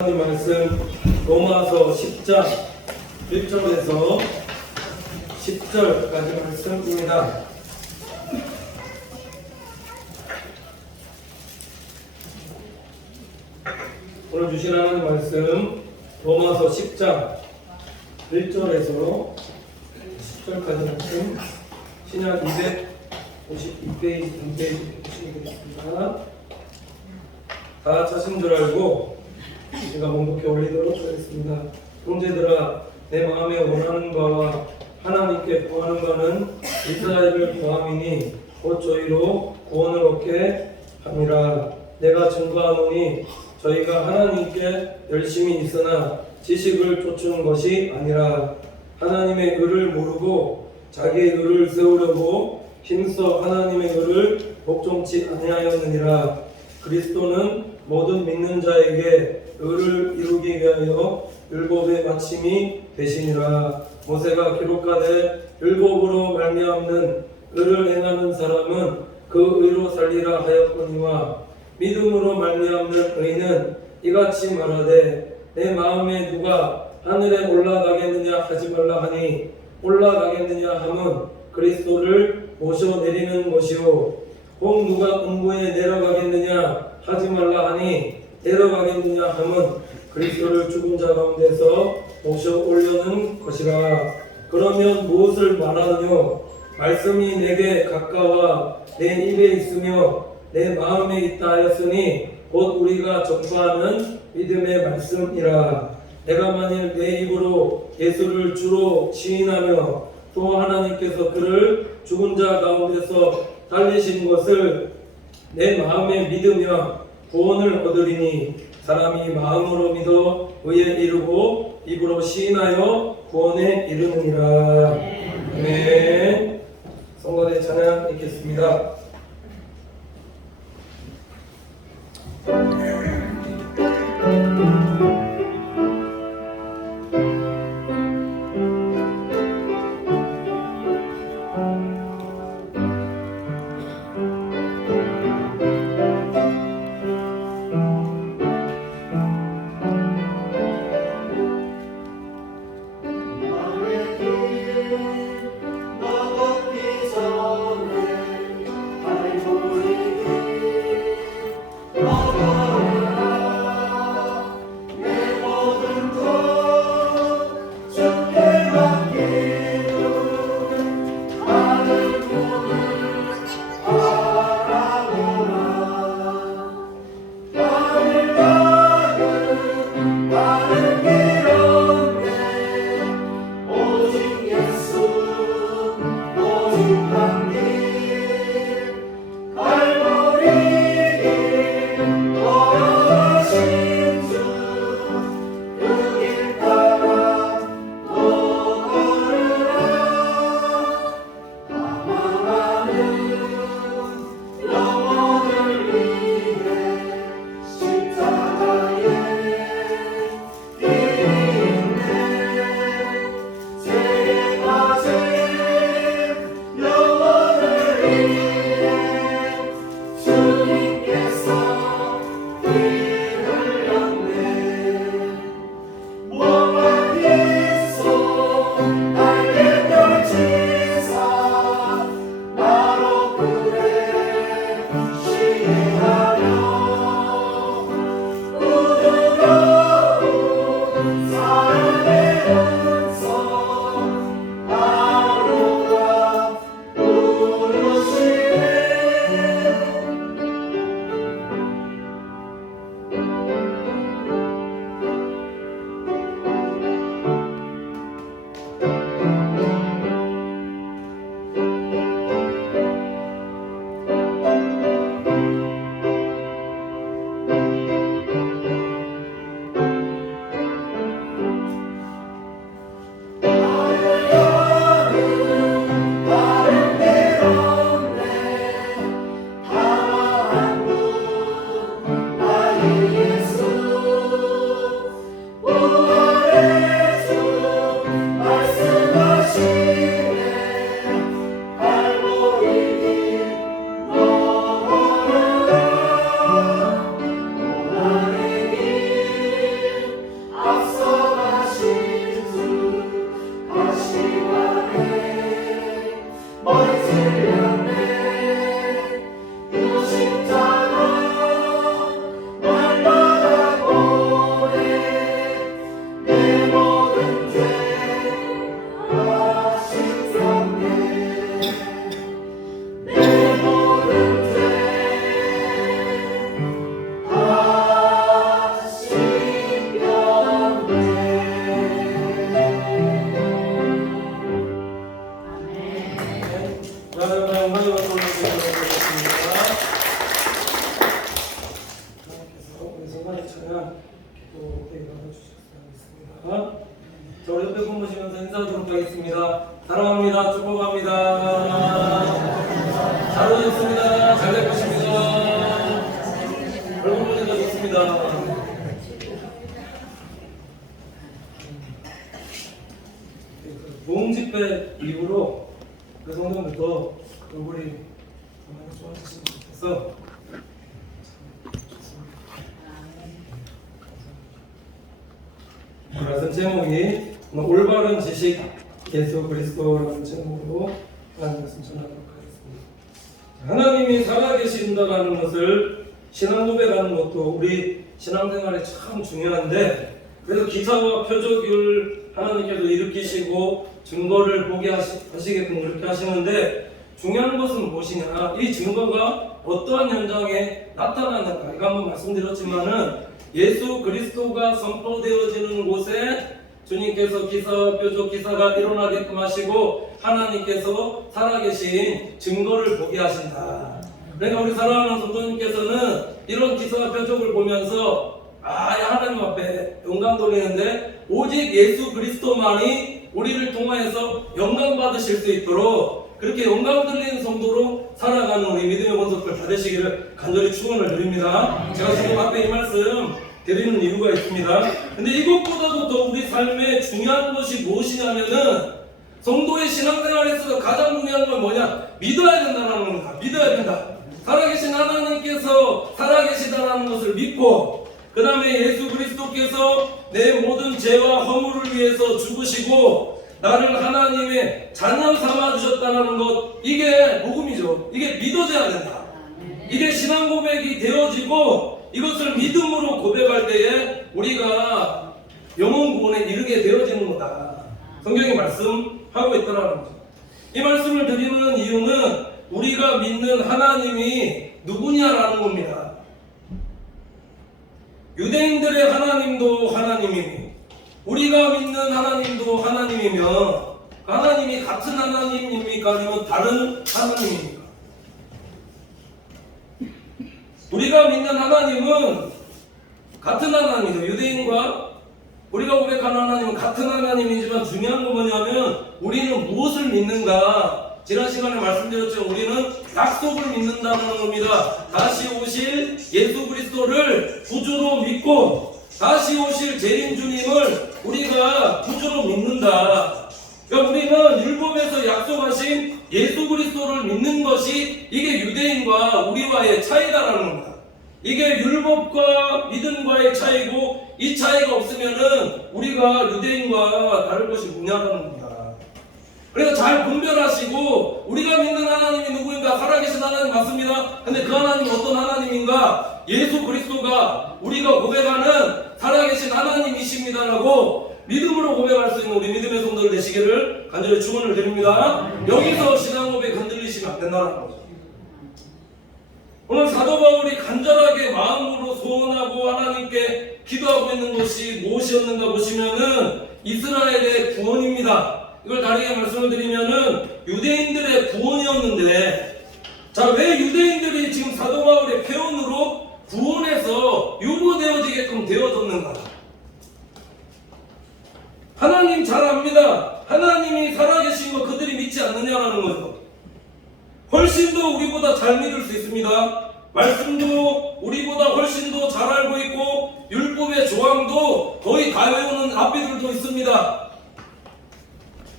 하나님 말씀 로마서 10장 1절에서 10절까지 말씀입니다. 오늘 주신 하나님 말씀 로마서 10장 1절에서 10절까지 말씀 신약 252페이지 보시면 되겠습니다. 다 찾은 줄 알고 제가 번복해 올리도록 하겠습니다. 형제들아, 내 마음에 원하는 바와 하나님께 구하는 바는 이스라엘을 구함이니 곧 저희로 구원을 얻게 함이라. 내가 증거하노니 저희가 하나님께 열심히 있으나 지식을 쫓는 것이 아니라 하나님의 의를 모르고 자기의 의를 세우려고 힘써 하나님의 의를 복종치 아니하였느니라. 그리스도는 모든 믿는 자에게 의를 이루기 위하여 율법의 마침이 되시니라. 모세가 기록하되 율법으로 말미암는 의를 행하는 사람은 그 의로 살리라 하였거니와 믿음으로 말미암는 의는 이같이 말하되 내 마음에 누가 하늘에 올라가겠느냐 하지 말라 하니 올라가겠느냐 함은 그리스도를 모셔 내리는 것이요 혹 누가 음부에 내려가겠느냐 하지 말라 하니 내려가겠느냐 함은 그리스도를 죽은 자 가운데서 모셔 올려는 것이라. 그러면 무엇을 말하느뇨? 말씀이 내게 가까워 내 입에 있으며 내 마음에 있다 하였으니 곧 우리가 전파하는 믿음의 말씀이라. 내가 만일 내 입으로 예수를 주로 시인하며 또 하나님께서 그를 죽은 자 가운데서 살리신 것을 내 마음에 믿으며 구원을 얻으리니 사람이 마음으로 믿어 의에 이르고 입으로 시인하여 구원에 이르느니라. 아멘. 성도의 찬양 읽겠습니다. 나누도록 하겠습니다. 사랑합니다. 축복합니다. 잘 오셨습니다. 잘 될 것입니다. 얼굴 보니까 좋습니다. 부흥집회 이후로 그 성도들도 얼굴이 많이 좋아지신 것 같아서 말씀 제목이 올바른 지식 예수 그리스도라는 제목으로 하나님 말씀 전하도록 하겠습니다. 하나님이 살아계신다라는 것을 신앙 고백하는 것도 우리 신앙생활에 참 중요한데, 그래서 기사와 표적을 하나님께서 일으키시고 증거를 보게 하시게끔 그렇게 하시는데, 중요한 것은 무엇이냐, 이 증거가 어떠한 현장에 나타나는가. 이거 한번 말씀드렸지만은 예수 그리스도가 선포되어지는 곳에 주님께서 기사와 표적, 기사가 일어나게끔 하시고 하나님께서 살아계신 증거를 보게 하신다. 그러니까 우리 사랑하는 성도님께서는 이런 기사와 표적을 보면서 하나님 앞에 영광 돌리는데, 오직 예수 그리스도만이 우리를 통하여서 영광 받으실 수 있도록 그렇게 영광 돌리는 성도로 살아가는 우리 믿음의 원석들 다 되시기를 간절히 축원을 드립니다. 제가 지금 앞에 이 말씀 드리는 이유가 있습니다. 근데 이것보다도 더 우리 삶에 중요한 것이 무엇이냐면은, 성도의 신앙생활에서 가장 중요한 건 뭐냐? 믿어야 된다는 겁니다. 믿어야 된다. 살아계신 하나님께서 살아계시다라는 것을 믿고, 그 다음에 예수 그리스도께서 내 모든 죄와 허물을 위해서 죽으시고 나를 하나님의 자녀 삼아주셨다는 것, 이게 복음이죠. 이게 믿어져야 된다. 이게 신앙 고백이 되어지고 이것을 믿음으로 고백할 때에 우리가 영혼 구원에 이르게 되어지는 거다. 성경이 말씀하고 있더라는 거죠. 이 말씀을 드리는 이유는 우리가 믿는 하나님이 누구냐라는 겁니다. 유대인들의 하나님도 하나님이고 우리가 믿는 하나님도 하나님이면 하나님이 같은 하나님입니까? 아니면 다른 하나님입니까? 우리가 믿는 하나님은 같은 하나님이죠. 유대인과 우리가 고백하는 하나님은 같은 하나님이지만 중요한 건 뭐냐면 우리는 무엇을 믿는가? 지난 시간에 말씀드렸죠. 우리는 약속을 믿는다는 겁니다. 다시 오실 예수 그리스도를 구주로 믿고 다시 오실 재림 주님을 우리가 구주로 믿는다. 그러니까 우리는 율법에서 약속하신 예수 그리스도를 믿는 것이 이게 유대인과 우리와의 차이다라는 겁니다. 이게 율법과 믿음과의 차이고, 이 차이가 없으면은 우리가 유대인과 다를 것이 뭐냐라는 겁니다. 그래서 잘 분별하시고, 우리가 믿는 하나님이 누구인가? 살아계신 하나님 맞습니다. 근데 그 하나님은 어떤 하나님인가? 예수 그리스도가 우리가 고백하는 살아계신 하나님이십니다라고 믿음으로 고백할 수 있는 우리 믿음의 성도들 되시기를 간절히 축원을 드립니다. 여기서 신앙 고백 흔들리시면 안 된다는 거죠. 오늘 사도 바울이 간절하게 마음으로 소원하고 하나님께 기도하고 있는 것이 무엇이었는가 보시면은 이스라엘의 구원입니다. 이걸 다르게 말씀을 드리면은 유대인들의 구원이었는데, 자, 왜 유대인들이 지금 사도 바울의 표현으로 구원해서 유보되어지게끔 되어졌는가? 하나님 잘 압니다. 하나님이 살아계신 거 그들이 믿지 않느냐라는 거죠. 훨씬 더 우리보다 잘 믿을 수 있습니다. 말씀도 우리보다 훨씬 더 잘 알고 있고 율법의 조항도 거의 다 외우는 아비들도 있습니다.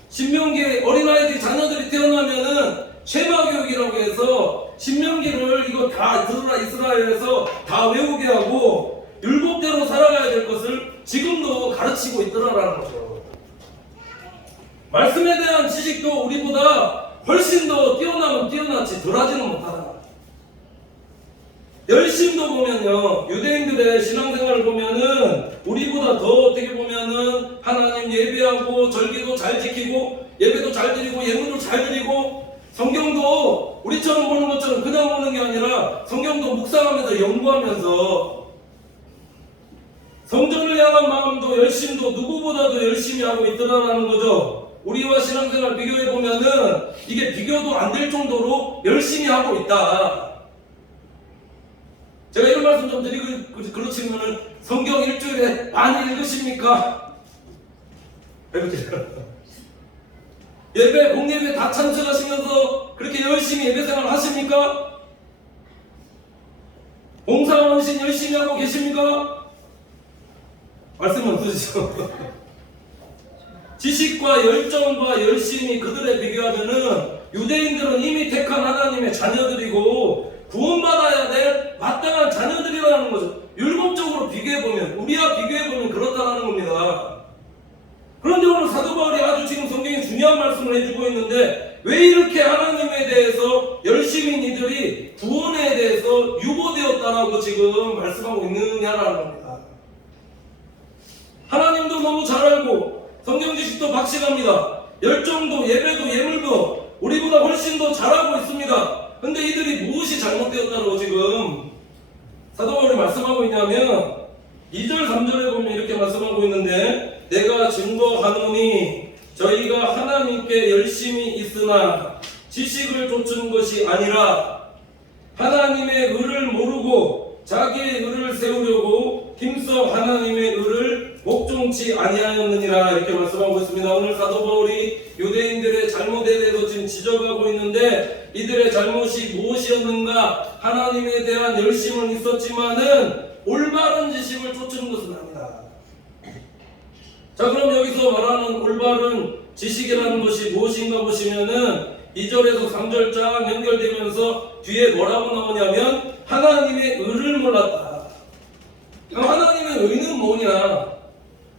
신명기 어린아이들이 자녀들이 태어나면은 쉐마교육이라고 해서 신명기를 이거 다 들으라 이스라엘에서 다 외우게 하고 율법대로 살아가야 될 것을 지금도 가르치고 있더라라는 거죠. 말씀에 대한 지식도 우리보다 훨씬 더 뛰어나면 뛰어나지 덜하지는 못하다. 열심도 보면요, 유대인들의 신앙생활을 보면은 우리보다 더 어떻게 보면은 하나님 예배하고 절기도 잘 지키고 예배도 잘 드리고 예물도 잘 드리고 성경도 우리처럼 보는 것처럼 그냥 보는 게 아니라 성경도 묵상하면서 연구하면서 성전을 향한 마음도 열심도 누구보다도 열심히 하고 있더라라는 거죠. 우리와 신앙생활 비교해보면은 이게 비교도 안 될 정도로 열심히 하고 있다. 제가 이런 말씀 좀 드리고 그렇지만은 성경 일주일에 많이 읽으십니까? 예배, 공예배 다 참석하시면서 그렇게 열심히 예배생활 하십니까? 봉사원신 열심히 하고 계십니까? 말씀 없으시죠? 지식과 열정과 열심히 그들에 비교하면은 유대인들은 이미 택한 하나님의 자녀들이고 구원받아야 될 마땅한 자녀들이라는 거죠. 율법적으로 비교해보면, 우리와 비교해보면 그렇다는 겁니다. 그런데 오늘 사도 바울이 아주 지금 성경에 중요한 말씀을 해주고 있는데 왜 이렇게 하나님에 대해서 열심히 이들이 구원에 대해서 유보되었다라고 지금 말씀하고 있느냐라는 겁니다. 하나님도 너무 잘 알고 성경 지식도 박식합니다. 열정도 예배도 예물도 우리보다 훨씬 더 잘하고 있습니다. 근데 이들이 무엇이 잘못되었다고 지금 사도 바울이 말씀하고 있냐면 2절 3절에 보면 이렇게 말씀하고 있는데 내가 증거하노니 저희가 하나님께 열심히 있으나 지식을 좇은 것이 아니라 하나님의 의를 모르고 자기의 의를 세우려고 힘써 하나님의 의를 복종치 아니하였느니라 이렇게 말씀하고 있습니다. 오늘 사도 바울이 유대인들의 잘못에 대해서 지금 지적하고 있는데 이들의 잘못이 무엇이었는가? 하나님에 대한 열심은 있었지만은 올바른 지식을 쫓는 것은 아니다. 자, 그럼 여기서 말하는 올바른 지식이라는 것이 무엇인가 보시면은 2절에서 3절 쫙 연결되면서 뒤에 뭐라고 나오냐면 하나님의 의를 몰랐다. 그럼 하나님의 의는 뭐냐?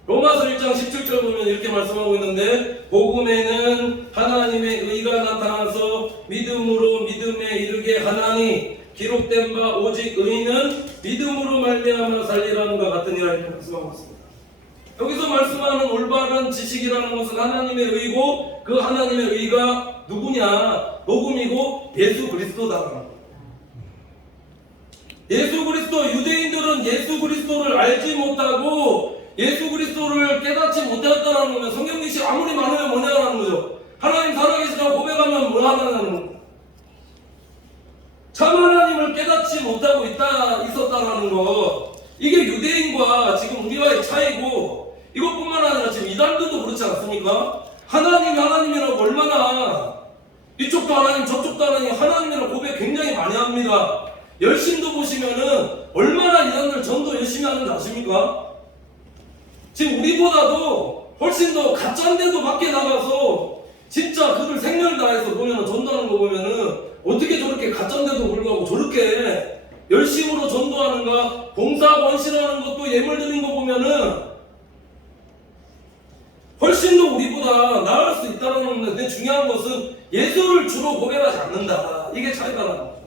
로마서 1장 17절 보면 이렇게 말씀하고 있는데 복음에는 하나님의 의가 나타나서 믿음으로 믿음에 이르게 하나니 기록된 바 오직 의인은 믿음으로 말미암아 살리라는 것 같으니라 이렇게 말씀하고 있습니다. 여기서 말씀하는 올바른 지식이라는 것은 하나님의 의고 그 하나님의 의가 누구냐? 복음이고 예수 그리스도다. 예수 그리스도, 유대인들은 예수 그리스도를 알지 못하고 예수 그리스도를 깨닫지 못했다라는 거면 성경 지식 아무리 많으면 뭐냐라는 거죠. 하나님 살아계시다고 고백하면 뭐 하냐는 겁니다. 참 하나님을 깨닫지 못하고 있었다라는 거, 이게 유대인과 지금 우리와의 차이고 이것뿐만 아니라 지금 이단들도 그렇지 않습니까? 하나님이라고 얼마나 이쪽도 하나님 저쪽도 하나님 하나님이라고 고백 굉장히 많이 합니다. 열심도 보시면은 얼마나 이단들 전도 열심히 하는지 아십니까? 지금 우리보다도 훨씬 더 가짜인데도 밖에 나가서 진짜 그들 생명을 다해서 보면은 전도하는 거 보면은 어떻게 저렇게 가짜인데도 불구하고 저렇게 열심으로 전도하는가, 봉사 원신하는 것도 예물 드린 거 보면은 훨씬 더 우리보다 나을 수 있다는 건데 중요한 것은 예수를 주로 고백하지 않는다. 이게 차이다라는 거죠.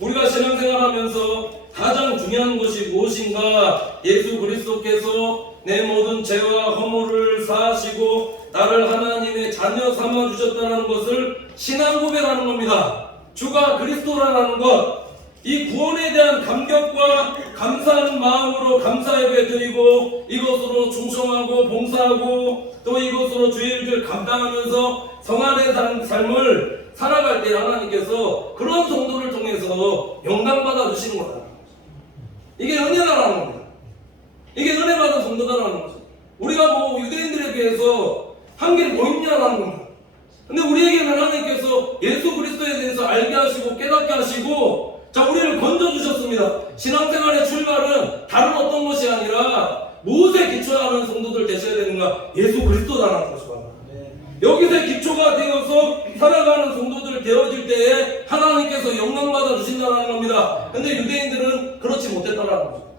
우리가 신앙생활하면서 가장 중요한 것이 무엇인가? 예수 그리스도께서 내 모든 죄와 허물을 사하시고 나를 하나님의 자녀 삼아 주셨다는 것을 신앙 고백하는 겁니다. 주가 그리스도라는 것, 이 구원에 대한 감격과 감사하는 마음으로 감사 예배 드리고 이것으로 충성하고 봉사하고 또 이것으로 주의 일을 감당하면서 성안의 삶을 살아갈 때 하나님께서 그런 성도를 통해서 영광받아 주시는 거다. 이게 은혜다라는 겁니다. 이게 은혜 받은 성도다라는 거죠. 우리가 뭐 유대인들에 비해서 한계를 뭐 있냐라는 겁니다. 근데 우리에게는 하나님께서 예수 그리스도에 대해서 알게 하시고 깨닫게 하시고 자, 우리를 건져주셨습니다. 신앙생활의 출발은 다른 어떤 것이 아니라 무엇에 기초하는 성도들 되셔야 되는가? 예수 그리스도다라는 것이다. 여기서 기초가 되어서 살아가는 성도들 되어질 때에 하나님께서 영광받아 주신다는 겁니다. 근데 유대인들은 그렇지 못했다라는 거죠.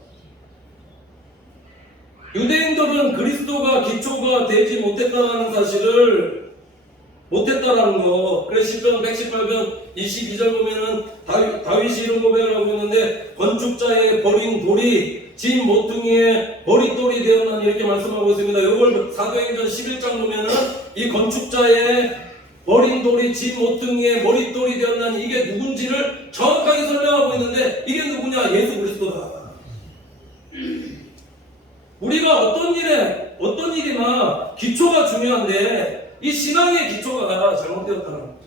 유대인들은 그리스도가 기초가 되지 못했다는 사실을 못했다라는 거. 그래서 시편 118편 22절 보면은 다윗이 이런 고백을 하고 있는데 건축자의 버린 돌이 진 모퉁이의 머릿돌이 되었나니 이렇게 말씀하고 있습니다. 이걸 사도행전 11장 보면은 이 건축자의 버린 돌이 진 모퉁이의 머릿돌이 되었나니 이게 누군지를 정확하게 설명하고 있는데 이게 누구냐? 예수 그리스도다. 우리가 어떤 일이나 기초가 중요한데 이 신앙의 기초가 잘못되었다는 거죠.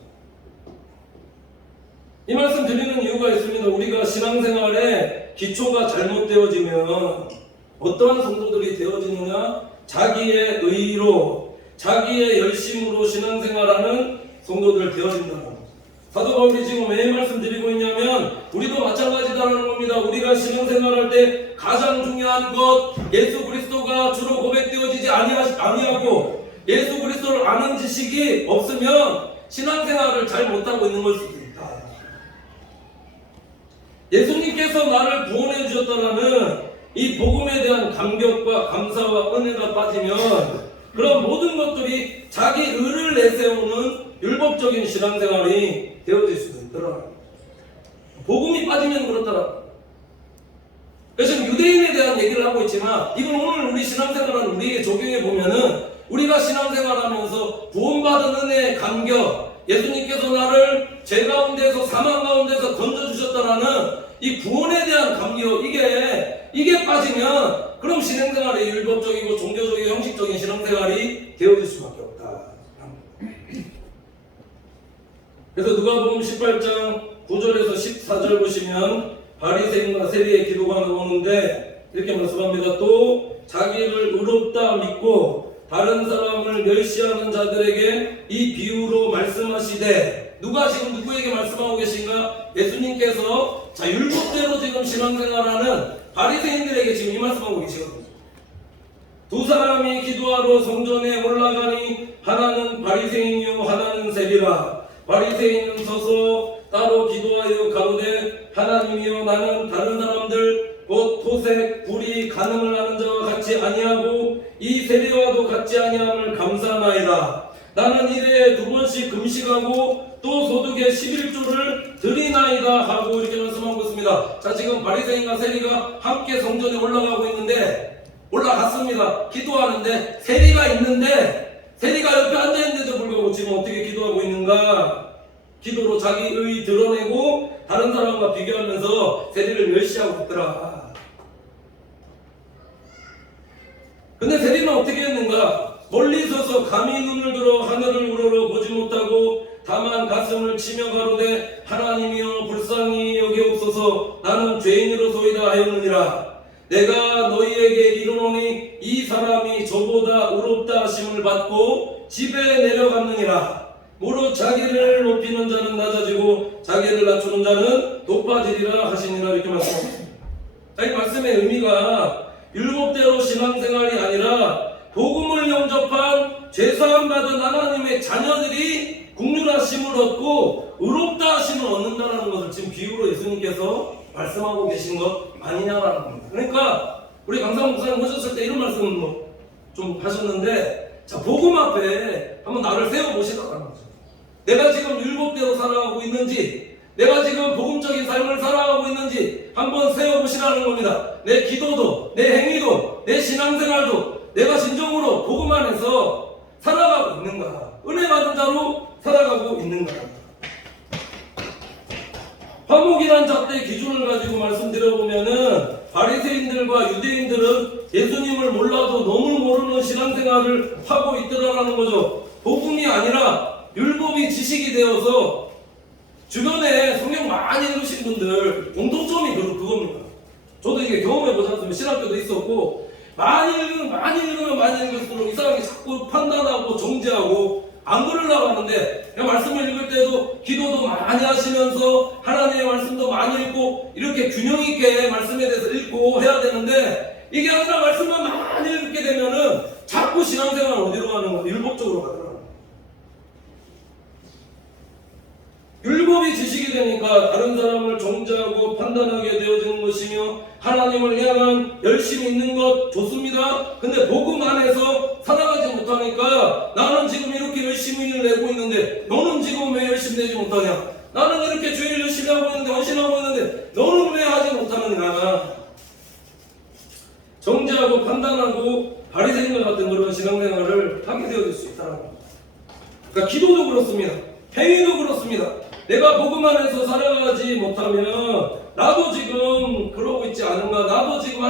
이 말씀 드리는 이유가 있습니다. 우리가 신앙생활에 기초가 잘못되어지면 어떠한 성도들이 되어지느냐? 자기의 의로 자기의 열심으로 신앙생활하는 성도들 되어진다는 거죠. 사도 바울이 지금 왜 말씀드리고 있냐면 우리도 마찬가지다라는 겁니다. 우리가 신앙생활할 때 가장 중요한 것, 예수 그리스도가 주로 고백되어지지 아니하고 예수 그리스도를 아는 지식이 없으면 신앙생활을 잘 못하고 있는 걸 수도 있다. 예수님께서 나를 구원해 주셨다라는 이 복음에 대한 감격과 감사와 은혜가 빠지면 그런 모든 것들이 자기 의를 내세우는 율법적인 신앙생활이 되어질 수도 있더라. 복음이 빠지면 그렇더라. 그래서 지금 유대인에 대한 얘기를 하고 있지만 이건 오늘 우리 신앙생활하는 우리에게 적용해 보면은 우리가 신앙생활하면서 구원받은 은혜의 감격, 예수님께서 나를 죄 가운데서 사망 가운데서 건져주셨다라는 이 구원에 대한 감격, 이게 빠지면 그럼 신앙생활이 율법적이고 종교적이고 형식적인 신앙생활이 되어질 수밖에 없다. 그래서 누가복음 18장 9절에서 14절 보시면 바리새인과 세리의 기도가 나오는데 이렇게 말씀합니다. 또 자기를 의롭다 믿고 다른 사람을 멸시하는 자들에게 이 비유로 말씀하시되, 누가 지금 누구에게 말씀하고 계신가? 예수님께서 자 율법대로 지금 신앙생활하는 바리새인들에게 지금 이 말씀하고 계시거든요. 두 사람이 기도하러 성전에 올라가니 하나는 바리새인이요 하나는 세리라. 바리새인은 서서 따로 기도하여 가로되 하나님이여 나는 다른 사람들 곧 토색, 불의, 간음을 하는 자와 같이 아니하고 이 세리와도 같지 아니함을 감사하나이다. 나는 일에 2번씩 금식하고 또 소득의 11조를 드리나이다 하고 이렇게 말씀하고 있습니다. 자, 지금 바리새인과 세리가 함께 성전에 올라가고 있는데, 올라갔습니다. 기도하는데 세리가 있는데, 세리가 옆에 앉아있는데도 불구하고 지금 어떻게 기도하고 있는가? 기도로 자기 의 드러내고 다른 사람과 비교하면서 세리를 멸시하고 있더라. 근데 세리는 어떻게 했는가? 멀리 서서 감히 눈을 들어 하늘을 우러러 보지 못하고 다만 가슴을 치며 가로되 하나님이여 불쌍히 여기옵소서 나는 죄인으로소이다 하였느니라. 내가 너희에게 이르노니 이 사람이 저보다 의롭다 하심을 받고 집에 내려갔느니라. 무릇 자기를 높이는 자는 낮아지고 자기를 낮추는 자는 높아지리라 하시니라. 이렇게 말씀하셨습니다. 이 말씀의 의미가 율법대로 신앙생활이 아니라 복음을 영접한 죄사함 받은 하나님의 자녀들이 국률하심을 얻고 의롭다 하심을 얻는다는 것을 지금 비유로 예수님께서 말씀하고 계신 것 아니냐라는 겁니다. 그러니까 우리 강상 목사님 오셨을 때 이런 말씀을 좀 하셨는데, 자 복음 앞에 한번 나를 세워보시라는 거죠. 내가 지금 율법대로 살아가고 있는지, 내가 지금 복음적인 삶을 살아가고 있는지 한번 세워보시라는 겁니다. 내 기도도, 내 행위도, 내 신앙생활도 내가 진정으로 복음 안에서 살아가고 있는가? 은혜 받은 자로 살아가고 있는가? 화목이란 잣대 기준을 가지고 말씀드려보면은 바리새인들과 유대인들은 예수님을 몰라도 너무 모르는 신앙생활을 하고 있더라라는 거죠. 복음이 아니라 율법이 지식이 되어서 주변에 성경 많이 읽으신 분들 공통점이 그겁니다. 저도 이게 경험해보지 않습니까? 신학교도 있었고 많이 읽으면 많이 읽을수록 이상하게 자꾸 판단하고 정죄하고 안 그러려고 하는데, 말씀을 읽을 때도 기도도 많이 하시면서 하나님의 말씀도 많이 읽고 이렇게 균형 있게 말씀에 대해서 읽고 해야 되는데, 이게 아니라 말씀만 많이 읽게 되면은 자꾸 신앙생활 어디로 가는 거야? 율법적으로 가더라고요. 율법이 지식이 되니까 다른 사람을 정죄하고 판단하게 되어지는 것이며 하나님을 향한 열심이 있는 것 좋습니다. 근데 복음 안에서 살아가지 못하니까 나는 지금 이렇게 열심히 내고 있는데 너는 지금 왜 열심히 내지 못하냐? 나는 이렇게 주일 열심히 하고 있는데 헌신하고 있는데 너는 왜 하지 못하느냐? 정죄하고 판단하고 바리새인과 같은 그런 신앙생활을 하게 되어질 수 있다는 겁니다. 그러니까 기도도 그렇습니다. 행위도 그렇습니다. 내가 복음 안에서 살아가지 못하면 나도 지금 그러고 있지 않은가? 나도 지금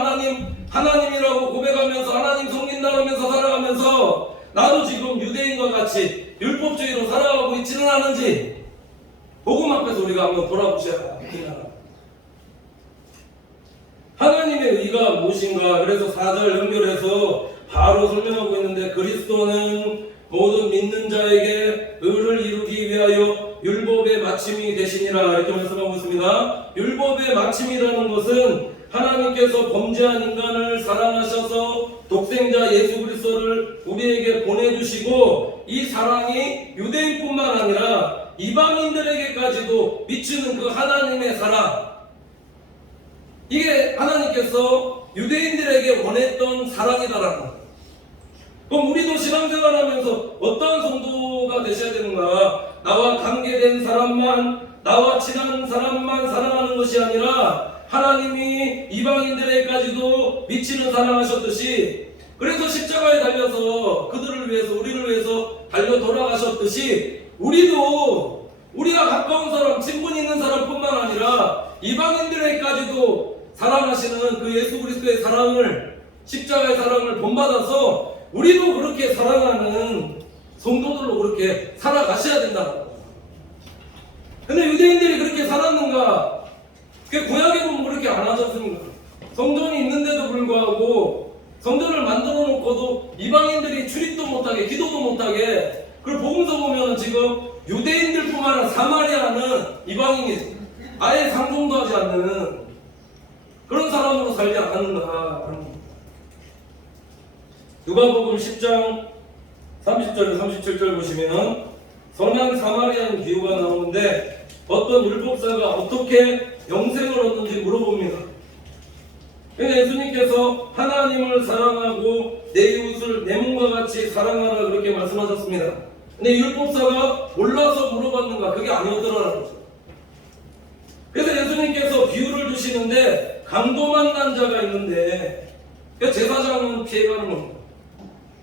하나님이라고 고백하면서 하나님 섬긴다면서 살아가면서 나도 지금 유대인과 같이 율법주의로 살아가고 있지는 않은지 복음 앞에서 우리가 한번 돌아보셔야 합니다. 하나님의 의가 무엇인가? 그래서 4절 연결해서 바로 설명하고 있는데, 그리스도는 모든 믿는 자에게 의를 이루기 위하여 율법의 마침이 되시니라. 이렇게 말씀하고 있습니다. 율법의 마침이라는 것은 하나님께서 범죄한 인간을 사랑하셔서 독생자 예수 그리스도를 우리에게 보내주시고, 이 사랑이 유대인뿐만 아니라 이방인들에게까지도 미치는 그 하나님의 사랑, 이게 하나님께서 유대인들에게 원했던 사랑이다라는 거예요. 그럼 우리도 신앙생활하면서 어떠한 성도가 되셔야 되는가? 나와 관계된 사람만, 나와 친한 사람만 사랑하는 것이 아니라 하나님이 이방인들에게까지도 미치는 사랑하셨듯이, 그래서 십자가에 달려서 그들을 위해서, 우리를 위해서 달려 돌아가셨듯이, 우리도 우리가 가까운 사람, 친분 있는 사람뿐만 아니라 이방인들에게까지도 사랑하시는 그 예수 그리스도의 사랑을, 십자가의 사랑을 본받아서 우리도 그렇게 사랑하는 성도들로 그렇게 살아가셔야 된다. 근데 유대인들이 그렇게 살았는가? 그 구약에 보면 그렇게 안 하지 않습니까? 성전이 있는데도 불구하고 성전을 만들어 놓고도 이방인들이 출입도 못하게, 기도도 못하게. 그리고 복음서 보면 지금 유대인들뿐만 아니라 사마리아는 이방인이 아예 상종도 하지 않는 그런 사람으로 살지 않는가. 누가복음 10장 30절에서 37절 보시면 선한 사마리아인 비유가 나오는데, 어떤 율법사가 어떻게 영생을 얻는지 물어봅니다. 그러니까 예수님께서 하나님을 사랑하고 내 이웃을 내 몸과 같이 사랑하라, 그렇게 말씀하셨습니다. 근데 율법사가 몰라서 물어봤는가? 그게 아니었더라는 거죠. 그래서 예수님께서 비유를 주시는데, 강도 만난 자가 있는데, 제사장은 피해가는 겁니다.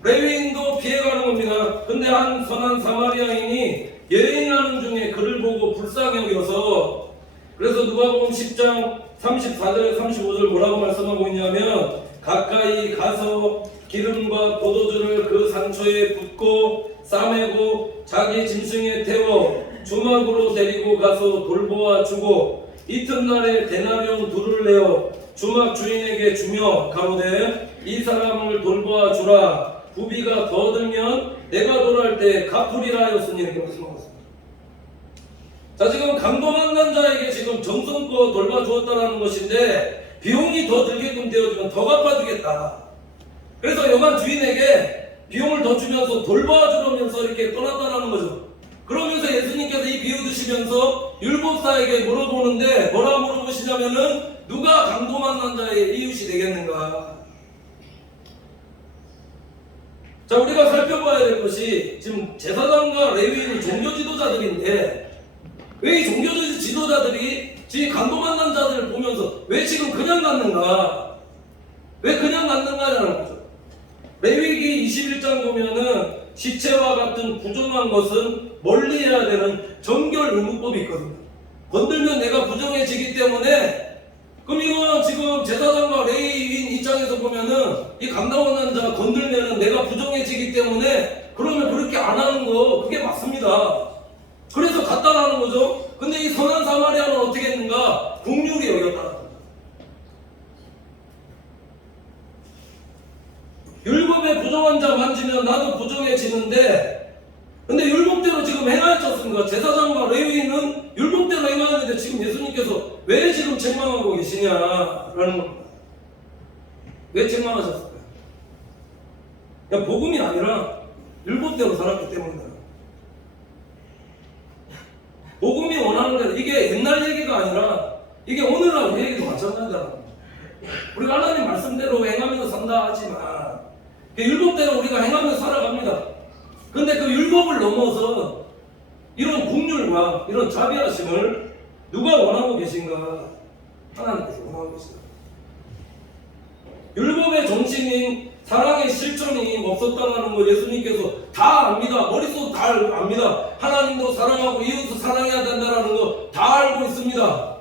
레위인도 피해가는 겁니다. 근데 한 선한 사마리아인이 여행하는 중에 그를 보고 불쌍히 여겨서, 그래서 누가복음 10장 34절에 35절 뭐라고 말씀하고 있냐면, 가까이 가서 기름과 포도주를 그 상처에 붓고 싸매고 자기 짐승에 태워 주막으로 데리고 가서 돌보아 주고, 이튿날에 데나리온 둘을 내어 주막 주인에게 주며 가로되 이 사람을 돌보아 주라. 부비가 더 들면 내가 돌아올 때 갚으리라 하였으니, 이렇게 말씀하고 있습니다. 자, 지금 강도 만난 자에게 지금 정성껏 돌봐주었다는 것인데, 비용이 더 들게끔 되어주면 더 갚아주겠다. 그래서 여관 주인에게 비용을 더 주면서 돌봐주면서 이렇게 떠났다는 거죠. 그러면서 예수님께서 이 비유 드시면서 율법사에게 물어보는데, 뭐라 물어보시냐면은 누가 강도 만난 자의 이웃이 되겠는가? 자, 우리가 살펴봐야 될 것이, 지금 제사장과 레위인이 종교 지도자들인데, 왜 이 종교 지도자들이 지금 강도 만난 자들을 보면서 왜 지금 그냥 갔는가? 왜 그냥 갔는가라는 거죠. 레위기 21장 보면은 시체와 같은 부정한 것은 멀리해야 되는 정결 의무법이 있거든요. 건들면 내가 부정해지기 때문에, 그럼 이거는 지금 제사장과 레위인 입장에서 보면은 이 강도 만난 자 건들면은 내가 부정해지기 때문에, 그러면 그렇게 안 하는 거 그게 맞습니다. 그래서 갔다라는 거죠. 근데 이 선한 사마리아는 어떻게 했는가? 긍휼히 여겼다. 율법에 부정한 자 만지면 나도 부정해지는데, 근데 율법대로 지금 행하였습니까? 제사장과 레위인은 율법대로 행하였는데 지금 예수님께서 왜 지금 책망하고 계시냐라는 겁니다. 왜 책망하셨을까요? 그냥 복음이 아니라 율법대로 살았기 때문이다. 복음이 원하는 대로, 이게 옛날 얘기가 아니라 이게 오늘날 우리 얘기도 마찬가지다. 우리가 하나님 말씀대로 행하면서 산다 하지만 율법대로 우리가 행하면서 살아갑니다. 근데 그 율법을 넘어서 이런 긍휼과 이런 자비하심을 누가 원하고 계신가? 하나님께서 원하고 계신다. 율법의 정신인 사랑의 실천이 없었다는 걸 예수님께서 다 압니다. 머릿속 다 압니다. 하나님도 사랑하고 이웃도 사랑해야 된다는 거 다 알고 있습니다.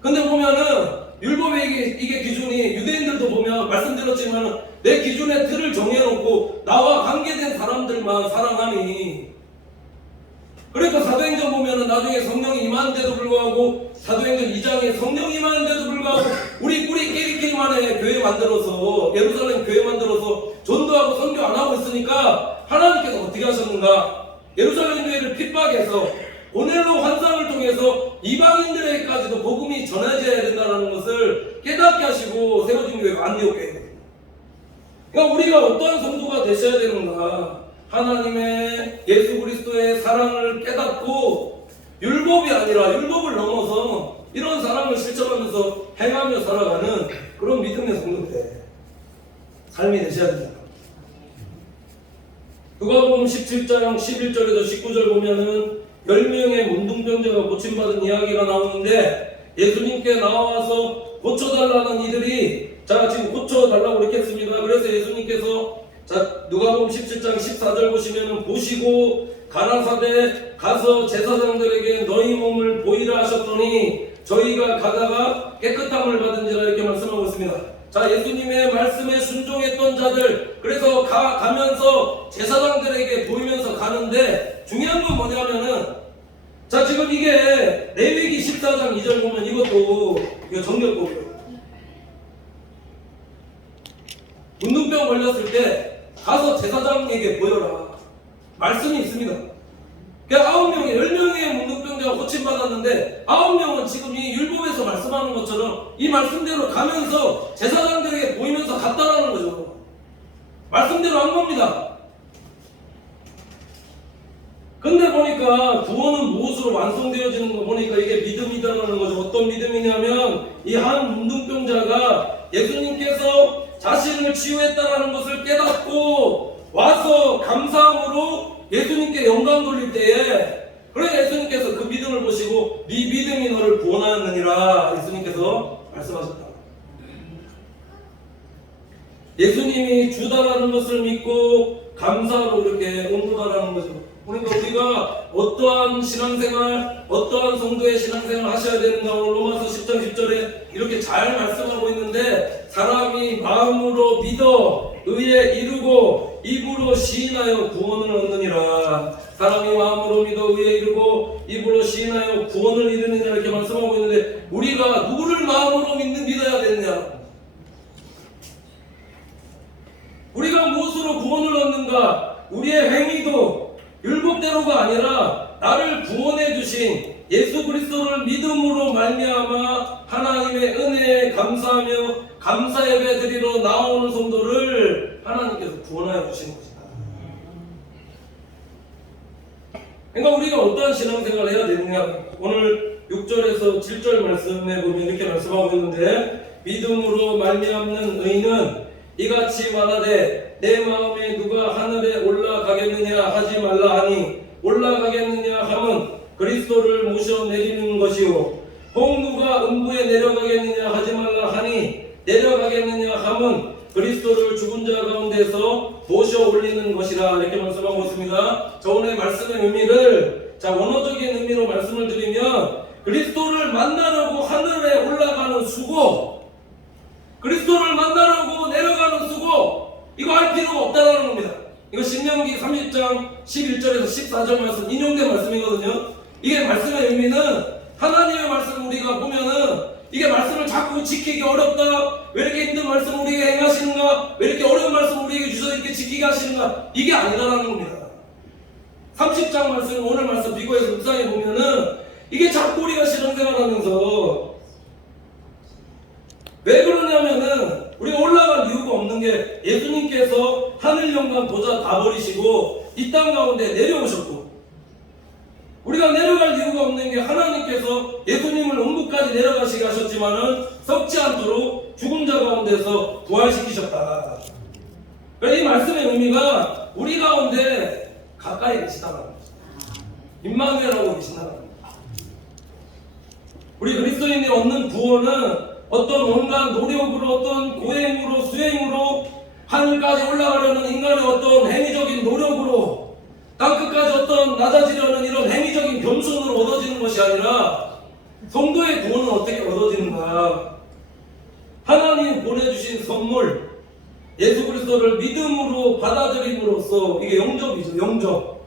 근데 보면은 율법의 이게 기준이, 유대인들도 보면 말씀드렸지만 내 기준의 틀을 정해놓고 나와 관계된 사람들만 사랑하니, 그러니까 사도행전 보면은 나중에 성령이 임하는데도 불구하고, 사도행전 2장에 성령이 임하는데도 불구하고 우리끼리만의 교회 만들어서, 예루살렘 교회 만들어서 전도하고 선교 안 하고 있으니까 하나님께서 어떻게 하셨는가? 예루살렘 교회를 핍박해서 고넬로 환상을 통해서 이방인들에게까지도 복음이 전해져야 된다는 것을 깨닫게 하시고 세워진 교회가 안디옥 교회거든요. 그러니까 우리가 어떠한 성도가 되셔야 되는가? 하나님의 예수 그리스도의 사랑을 깨닫고 율법이 아니라 율법을 넘어서 이런 사랑을 실천하면서 행하며 살아가는 그런 믿음의 성도들 삶이 되셔야 된다. 누가복음 17장 11절에서 19절 보면은 10명의 문둥병자가 고침받은 이야기가 나오는데 예수님께 나와서 고쳐달라는 이들이 자 지금 고쳐달라고 이렇게 했습니다. 그래서 예수님께서 자 누가복음 17장 14절 보시면은 보시고 가라사대 가서 제사장들에게 너희 몸을 보이라 하셨더니 저희가 가다가 깨끗함을 받은지라 이렇게 말씀하고 있습니다. 자 예수님의 말씀에 순종했던 자들 그래서 가면서 제사장들에게 보이면서 가는데 중요한 건 뭐냐면은 자 지금 이게 레위기 14장 2절 보면 이것도 이거 정결법이에요. 문둥병 걸렸을 때 가서 제사장에게 보여라 말씀이 있습니다. 그러니까 9명의 10명의 문둥병자가 고침받았는데 9명은 지금 이 율법에서 말씀하는 것처럼 이 말씀대로 가면서 제사장들에게 보이면서 갔다라는 거죠. 말씀대로 한 겁니다. 근데 보니까 구원은 무엇으로 완성되어지는 거 보니까 이게 믿음이다라는 거죠. 어떤 믿음이냐면 이 한 문둥병자가 예수님께서 자신을 치유했다라는 것을 깨닫고 와서 감사함으로 예수님께 영광 돌릴 때에 그래 예수님께서 그 믿음을 보시고 네 믿음이 너를 구원하느니라 예수님께서 말씀하셨다. 예수님이 주다라는 것을 믿고 감사로 이렇게 온 거다라는 거죠. 그러니까 우리가 어떠한 신앙생활, 어떠한 성도의 신앙생활을 하셔야 되는가 오늘 로마서 10장 10절에 이렇게 잘 말씀하고 있는데 사람이 마음으로 믿어 의에 이르고 입으로 시인하여 구원을 얻느니라. 사람이 마음으로 믿어 의에 이르고 입으로 시인하여 구원을 이루느니라 이렇게 말씀하고 있는데 우리가 누구를 마음으로 믿어야 되느냐? 우리가 무엇으로 구원을 얻는가? 우리의 행위도 율법대로가 아니라 나를 구원해 주신 예수 그리스도를 믿음으로 말미암아 하나님의 은혜에 감사하며 감사 예배 드리러 나오는 성도를 하나님께서 구원하여 주시는 것이다. 그러니까 우리가 어떠한 신앙생활을 해야 되느냐? 오늘 6절에서 7절 말씀에 보면 이렇게 말씀하고 있는데 믿음으로 말미암는 의인은 이같이 말하되 내 마음에 누가 하늘에 올라가겠느냐 하지 말라 하니 올라가겠느냐 함은 그리스도를 모셔내리는 것이요 혹 누가 음부에 내려가겠느냐 하지 말라 하니 내려가겠느냐 함은 그리스도를 죽은 자 가운데서 모셔 올리는 것이라 이렇게 말씀하고 있습니다. 자 오늘 말씀의 의미를 자 원어적인 의미로 말씀을 드리면 그리스도를 만나려고 하늘에 올라가는 수고 그리스도를 만나려고 내려가는 수고 이거 할 필요가 없다는 겁니다. 이거 신명기 30장 11절에서 14절 말씀 인용된 말씀이거든요. 이게 말씀의 의미는 하나님의 말씀 우리가 보면은 이게 말씀을 자꾸 지키기 어렵다. 왜 이렇게 힘든 말씀 우리에게 행하시는가? 왜 이렇게 어려운 말씀 우리에게 주셔서 이렇게 지키게 하시는가? 이게 아니다라는 겁니다. 30장 말씀 오늘 말씀 비교해서 묵상해 보면은 이게 자꾸 우리가 신앙생활하면서 왜 그러냐면은 우리가 올라갈 이유가 없는 게 예수님께서 하늘 영광 보좌 다 버리시고 이 땅 가운데 내려오셨고 우리가 내려갈 이유가 없는 게 하나님께서 예수님을 음부까지 내려가시게 하셨지만은 썩지 않도록 죽은 자 가운데서 부활시키셨다. 그래서 이 말씀의 의미가 우리 가운데 가까이 계시다는 거죠. 임마누엘하고 계신다는 거죠. 우리 그리스도인이 얻는 구원은 어떤 온갖 노력으로 어떤 고행으로 수행으로 하늘까지 올라가려는 인간의 어떤 행위적인 노력으로 땅끝까지 어떤 낮아지려는 이런 행위적인 겸손으로 얻어지는 것이 아니라 성도의 구원은 어떻게 얻어지는가? 하나님 보내주신 선물 예수 그리스도를 믿음으로 받아들임으로써 이게 영접이죠. 영접.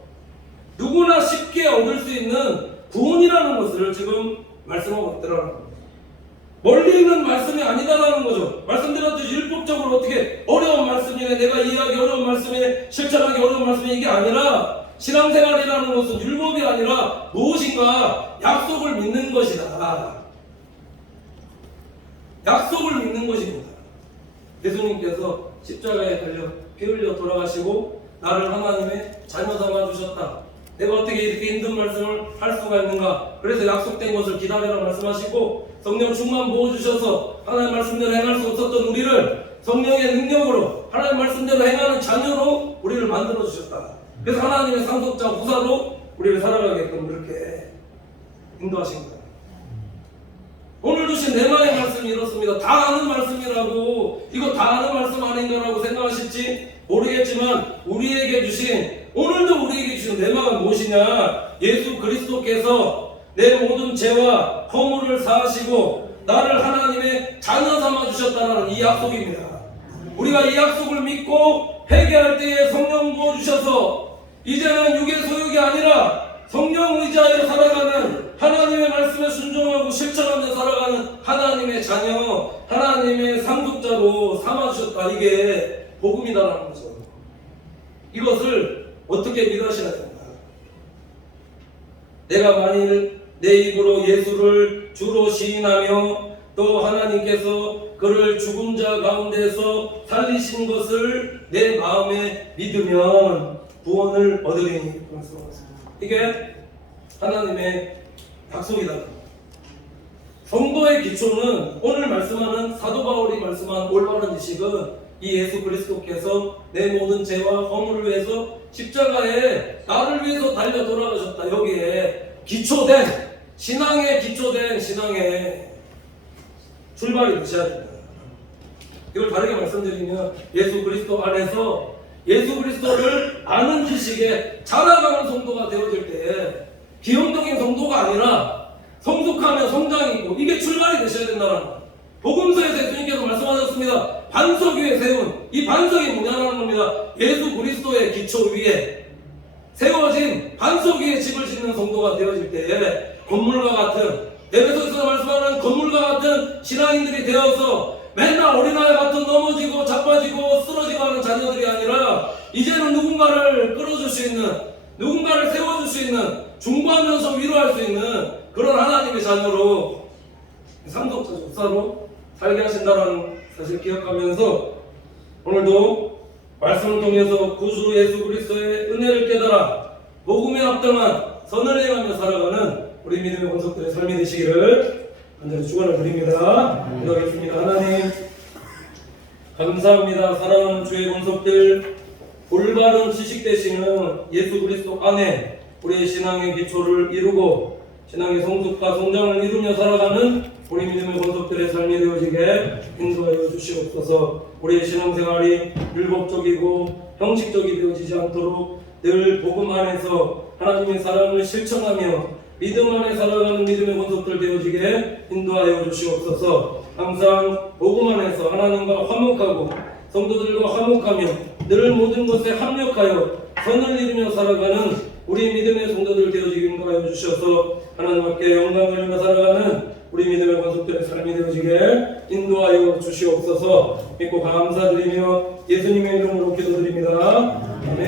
누구나 쉽게 얻을 수 있는 구원이라는 것을 지금 말씀하고 있더라는 겁니다. 멀리 있는 말씀이 아니다라는 거죠. 말씀드렸듯이 율법적으로 어떻게 어려운 말씀 말씀이네, 내가 이해하기 어려운 말씀이네, 실천하기 어려운 말씀이 이게 아니라 신앙생활이라는 것은 율법이 아니라 무엇인가 약속을 믿는 것이다. 약속을 믿는 것입니다. 예수님께서 십자가에 달려 피 흘려 돌아가시고 나를 하나님의 자녀 삼아 주셨다. 내가 어떻게 이렇게 힘든 말씀을 할 수가 있는가? 그래서 약속된 것을 기다리라 말씀하시고 성령 충만 부어주셔서 하나님 말씀대로 행할 수 없었던 우리를 성령의 능력으로 하나님 말씀대로 행하는 자녀로 우리를 만들어 주셨다. 그래서 하나님의 상속자 후사로 우리를 살아가게끔 그렇게 인도하신 거예요. 오늘 주신 내마의 말씀이 이렇습니다. 다 아는 말씀이라고, 이거 다 아는 말씀 아닌가라고 생각하실지 모르겠지만 우리에게 주신, 오늘도 우리에게 주신 내마가 무엇이냐? 예수 그리스도께서 내 모든 죄와 허물을 사하시고 나를 하나님의 자녀 삼아 주셨다는 이 약속입니다. 우리가 이 약속을 믿고 회개할 때에 성령 부어주셔서 이제는 육의 소욕이 아니라 성령 의지하여 살아가는, 하나님의 말씀에 순종하고 실천하며 살아가는 하나님의 자녀, 하나님의 상속자로 삼아주셨다. 이게 복음이다라는 거죠. 이것을 어떻게 믿으셔야 됩니까? 내가 만일 내 입으로 예수를 주로 시인하며 또 하나님께서 그를 죽은 자 가운데서 살리신 것을 내 마음에 믿으면 구원을 얻으리니 말씀하셨습니다. 이게 하나님의 약속이다. 성도의 기초는 오늘 말씀하는 사도 바울이 말씀한 올바른 지식은 이 예수 그리스도께서 내 모든 죄와 허물을 위해서 십자가에 나를 위해서 달려 돌아가셨다. 여기에 기초된, 신앙에 기초된 신앙의 출발이 되셔야 됩니다. 이걸 다르게 말씀드리면 예수 그리스도 안에서 예수 그리스도를 아는 지식에 자라가는 성도가 되어질 때 기형적인 성도가 아니라 성숙하며 성장이고, 이게 출발이 되셔야 된다는 거예요. 복음서에서 예수님께서 말씀하셨습니다. 반석 위에 세운, 이 반석이 뭐냐는 겁니다. 예수 그리스도의 기초 위에 세워진 반석 위에 집을 짓는 성도가 되어질 때에 건물과 같은, 에베소서에서 말씀하는 건물과 같은 신앙인들이 되어서 맨날 어린아이 같은 넘어지고 자빠지고 쓰러지고 하는 자녀들이 아니라 이제는 누군가를 끌어줄 수 있는, 누군가를 세워줄 수 있는, 중보하면서 위로할 수 있는 그런 하나님의 자녀로, 상속자 족사로 살게 하신다는 사실 기억하면서 오늘도 말씀을 통해서 구주 예수 그리스도의 은혜를 깨달아 복음에 합당한 선을 행하며 살아가는 우리 믿음의 권속들의 삶이 되시기를 간절히 축원을 드립니다. 기도하겠습니다. 하나님 감사합니다. 사랑하는 주의 권속들, 올바른 지식 되시는 예수 그리스도 안에 우리의 신앙의 기초를 이루고 신앙의 성숙과 성장을 이루며 살아가는 우리 믿음의 권속들의 삶이 되어지게 인도하여 주시옵소서. 우리의 신앙생활이 율법적이고 형식적이 되어지지 않도록 늘 복음 안에서 하나님의 사랑을 실천하며 믿음 안에 살아가는 믿음의 권속들 되어지게 인도하여 주시옵소서. 항상 복음 안에서 하나님과 화목하고 성도들과 화목하며 늘 모든 것에 합력하여 선을 이루며 살아가는 우리 믿음의 성도들 되어지게 인도하여 주셔서 하나님 앞에 영광을 돌리며 살아가는 우리 믿음의 권속들의 삶이 되어지게 인도하여 주시옵소서. 믿고 감사드리며 예수님의 이름으로 기도드립니다.